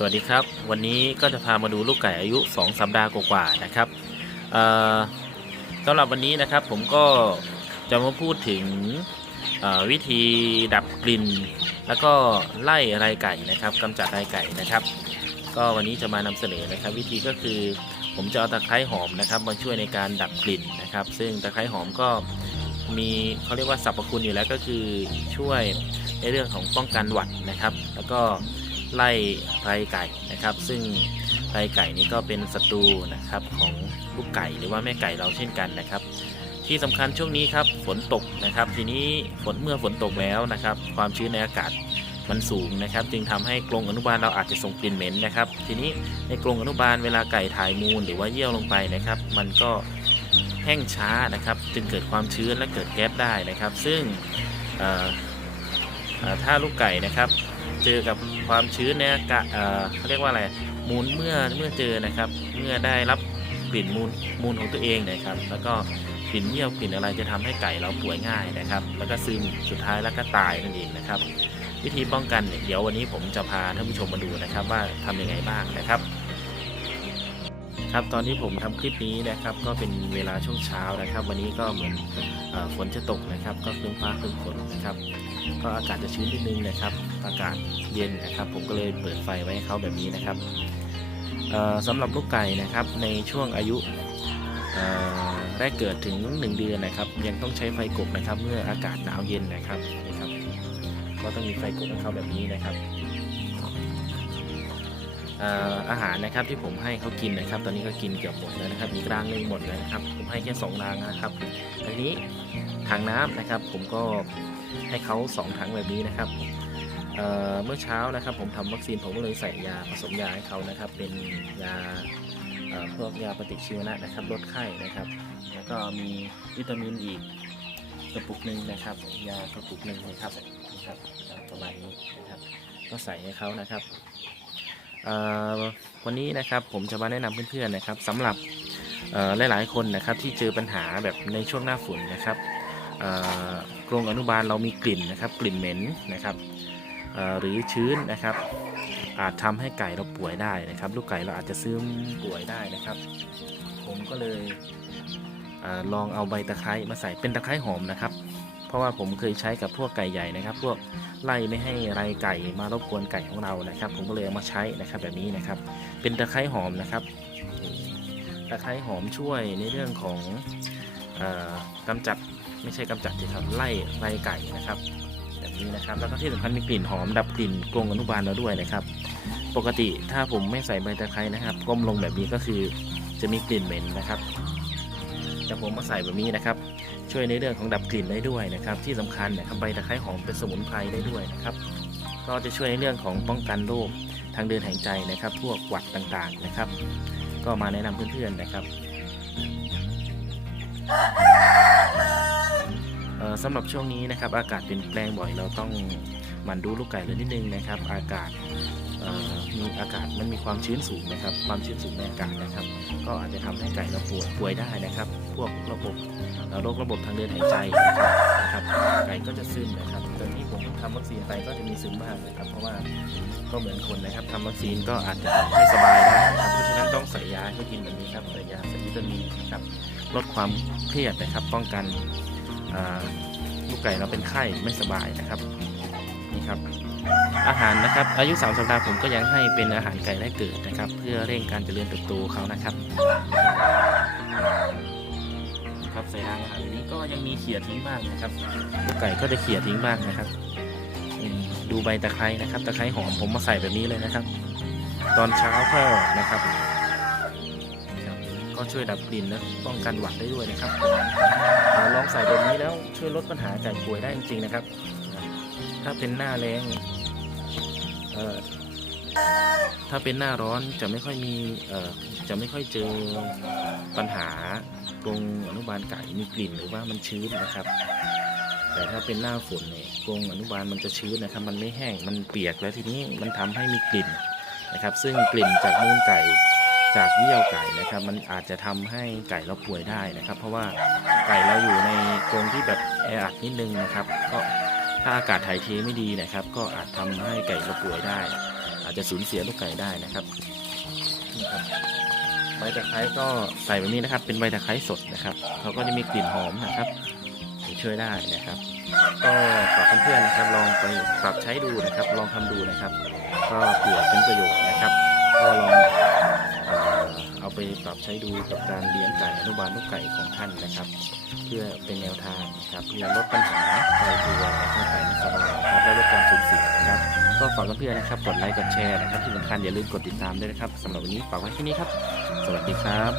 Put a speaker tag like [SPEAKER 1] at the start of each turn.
[SPEAKER 1] สวัสดีครับ วันนี้ก็จะพามาดูลูกไก่อายุ 2 สัปดาห์กว่าๆนะครับสำหรับวันนี้นะครับผมก็จะมาพูดถึงวิธีดับกลิ่น แล้วก็ไล่ไรไก่นะครับกำจัดไรไก่นะครับ ก็วันนี้จะมานำเสนอนะครับ วิธีก็คือผมจะเอาตะไคร้หอมนะครับมาช่วยในการดับกลิ่นนะครับ ซึ่งตะไคร้หอมก็มีเขาเรียกว่าสรรพคุณอยู่แล้วก็คือช่วยในเรื่องของป้องกันหวัดนะครับ แล้วก็ ไล่ไรไก่นะครับ ซึ่งไรไก่นี้ก็เป็นศัตรูนะครับของลูกไก่หรือว่าแม่ไก่เราเช่นกันนะครับ ที่สำคัญช่วงนี้ครับฝนตกนะครับ ทีนี้ฝนเมื่อฝนตกแล้วนะครับ ความชื้นในอากาศมันสูงนะครับ จึงทำให้กรงอนุบาลเราอาจจะส่งกลิ่นเหม็นนะครับ ทีนี้ในกรงอนุบาลเวลาไก่ถ่ายมูลหรือว่าเยี่ยวลงไปนะครับ มันก็แห้งช้านะครับ จึงเกิดความชื้นและเกิดแก๊สได้นะครับ ซึ่งถ้าลูกไก่นะครับ เจอกับความชื้นในอากาศเอ่อเขาเรียกว่าอะไรมูลเมื่อเมื่อเจอนะครับ เมื่อได้รับกลิ่นมูลมูลของตัวเองนะครับ แล้วก็กลิ่นเยี่ยวกลิ่นอะไรจะทำให้ไก่เราป่วยง่ายนะครับ แล้วก็ซึมสุดท้ายแล้วก็ตายนั่นเองนะครับ วิธีป้องกันเนี่ยเดี๋ยววันนี้ผมจะพาท่านผู้ชมมาดูนะครับ ว่าทำยังไงบ้างนะครับครับตอนที่ผมทำคลิปนี้นะครับก็เป็นเวลาช่วงเช้านะครับ วันนี้ก็เหมือนฝนจะตกนะครับ ก็ครึ้มฟ้าครึ้มฝนนะครับ ก็อากาศจะชื้นนิดนึงนะครับ อากาศเย็นนะครับ ผมก็เลยเปิดไฟไว้ให้เขาแบบนี้นะครับสำหรับลูกไก่นะครับในช่วงอายุแรกเกิดถึง 1 เดือนนะครับ ยังต้องใช้ไฟกบนะครับ เมื่ออากาศหนาวเย็นนะครับนี่ครับ ก็ต้องมีไฟกบให้เขาแบบนี้นะครับอาหารนะครับที่ผมให้เขากินนะครับ ตอนนี้ก็กินเกือบหมดแล้วนะครับอีกรางนึงหมดแล้วนะครับ ผมให้แค่สองรางนะครับทีนี้ถังน้ำนะครับ ผมก็ให้เขาสองถังแบบนี้นะครับ เมื่อเช้านะครับ ผมทำวัคซีนผมก็เลยใส่ยาผสมยาให้เขานะครับ เป็นยาเอ่อพวกยาปฏิชีวนะนะครับลดไข้นะครับ แล้วก็มีวิตามินอีกกระปุกหนึ่งนะครับ ยากระปุกหนึ่งนะครับนะครับประมาณนี้นะครับก็ใส่ให้เขานะครับวันนี้นะครับผมจะมาแนะนำเพื่อนๆนะครับสำหรับหลายๆคนนะครับที่เจอปัญหาแบบในช่วงหน้าฝนนะครับกรงอนุบาลเรามีกลิ่นนะครับ กลิ่นเหม็นนะครับ หรือชื้นนะครับ อาจทำให้ไก่เราป่วยได้นะครับ ลูกไก่เราอาจจะซึมป่วยได้นะครับ ผมก็เลยเอลองเอาใบตะไคร้มาใส่เป็นตะไคร้หอมนะครับ เพราะว่าผมเคยใช้กับพวกไก่ใหญ่นะครับ พวกไล่ไม่ให้ไรไก่มารบกวนไก่ของเรานะครับ ผมก็เลยเอามาใช้นะครับแบบนี้นะครับ เป็นตะไคร้หอมนะครับตะไคร้หอมช่วยในเรื่องของออกำจัดไม่ใช่กำจัดสิครับไล่ไรไก่นะครับ นี้นะครับ แล้วก็ที่สำคัญมีกลิ่นหอมดับกลิ่นกรงอนุบาลเราด้วยนะครับ ปกติถ้าผมไม่ใส่ใบตะไคร้นะครับ ก้มลงแบบนี้ก็คือจะมีกลิ่นเหม็นนะครับแต่ผมมาใส่แบบนี้นะครับ ช่วยในเรื่องของดับกลิ่นได้ด้วยนะครับ ที่สำคัญนะครับใบตะไคร้หอมเป็นสมุนไพรได้ด้วยนะครับ ก็จะช่วยในเรื่องของป้องกันโรคทางเดินหายใจนะครับ พวกหวัดต่างๆนะครับ ก็มาแนะนำเพื่อนๆนะครับ สำหรับช่วงนี้นะครับอากาศเปลี่ยนแปลงบ่อยเราต้องหมั่นดูลูกไก่เลยนิดนึงนะครับ อากาศมีอากาศมันมีความชื้นสูงนะครับ ความชื้นสูงในอากาศนะครับ ก็อาจจะทำให้ไก่เราป่วยป่วยได้นะครับ พวกระบบโรคระบบทางเดินหายใจนะครับไก่ก็จะซึมนะครับตอนนี้ผมทำวัคซีนไปก็จะมีซึมบ้างนะครับ เพราะว่าก็เหมือนคนนะครับทำวัคซีนก็อาจจะไม่สบายได้นะครับเพราะฉะนั้นต้องใส่ยาให้กินแบบนี้ครับใส่ยาใส่วิตามินนะครับลดความเครียดนะครับป้องกัน ลูกไก่เราเป็นไข้ไม่สบายนะครับนี่ครับ อาหารนะครับ อายุ 3 สัปดาห์ผมก็ยังให้เป็นอาหารไก่แรกเกิดนะครับ เพื่อเร่งการเจริญเติบโตเขานะครับครับใส่รางอาหารนี้ก็ยังมีเขี่ยทิ้งบ้างนะครับลูกไก่ก็จะเขี่ยทิ้งบ้างนะครับดูใบตะไคร้นะครับ ตะไคร้หอมผมมาใส่แบบนี้เลยนะครับ ตอนเช้าก็นะครับ ก็ช่วยดับกลิ่นและป้องกันหวัดได้ด้วยนะครับอลองใส่แบบนี้แล้วช่วยลดปัญหาไก่ป่วยได้จริงๆนะครับ ถ้าเป็นหน้าแรงถ้าเป็นหน้าร้อนจะไม่ค่อยมีจะไม่ค่อยเจอปัญหากรงอนุบาลไก่มีกลิ่นหรือว่ามันชื้นนะครับ แต่ถ้าเป็นหน้าฝนเนี่ยกรงอนุบาลมันจะชื้นนะครับ มันไม่แห้งมันเปียกแล้วทีนี้มันทำให้มีกลิ่นนะครับ ซึ่งกลิ่นจากมูลไก่ จากเยี่ยวไก่นะครับ มันอาจจะทำให้ไก่เราป่วยได้นะครับ เพราะว่าไก่เราอยู่ในกรงที่แบบแออัดนิดนึงนะครับ ก็ถ้าอากาศถ่ายเทไม่ดีนะครับ ก็อาจทำให้ไก่เราป่วยได้ อาจจะสูญเสียลูกไก่ได้นะครับนี่ครับใบตะไคร้ก็ใส่แบบนี้นะครับ เป็นใบตะไคร้สดนะครับเขาก็จะมีกลิ่นหอมนะครับช่วยได้นะครับ ก็ฝากเพื่อนๆนะครับ ลองไปปรับใช้ดูนะครับ ลองทำดูนะครับ ก็เผื่อเป็นประโยชน์นะครับ ก็ลอง เอาไปปรับใช้ดูกับการเลี้ยงไก่อนุบาลลูกไก่ของท่านนะครับ เพื่อเป็นแนวทางนะครับเพื่อลดปัญหาไก่ตัวข้ไก่ไม่สบายนะครับและลดการสูญเสียนะครับก็ฝากเพื่อนๆนะครับกดไลค์กดแชร์นะครับที่สำคัญอย่าลืมกดติดตามด้วยนะครับสำหรับวันนี้ฝากไว้แค่นี้ครับ สวัสดีครับ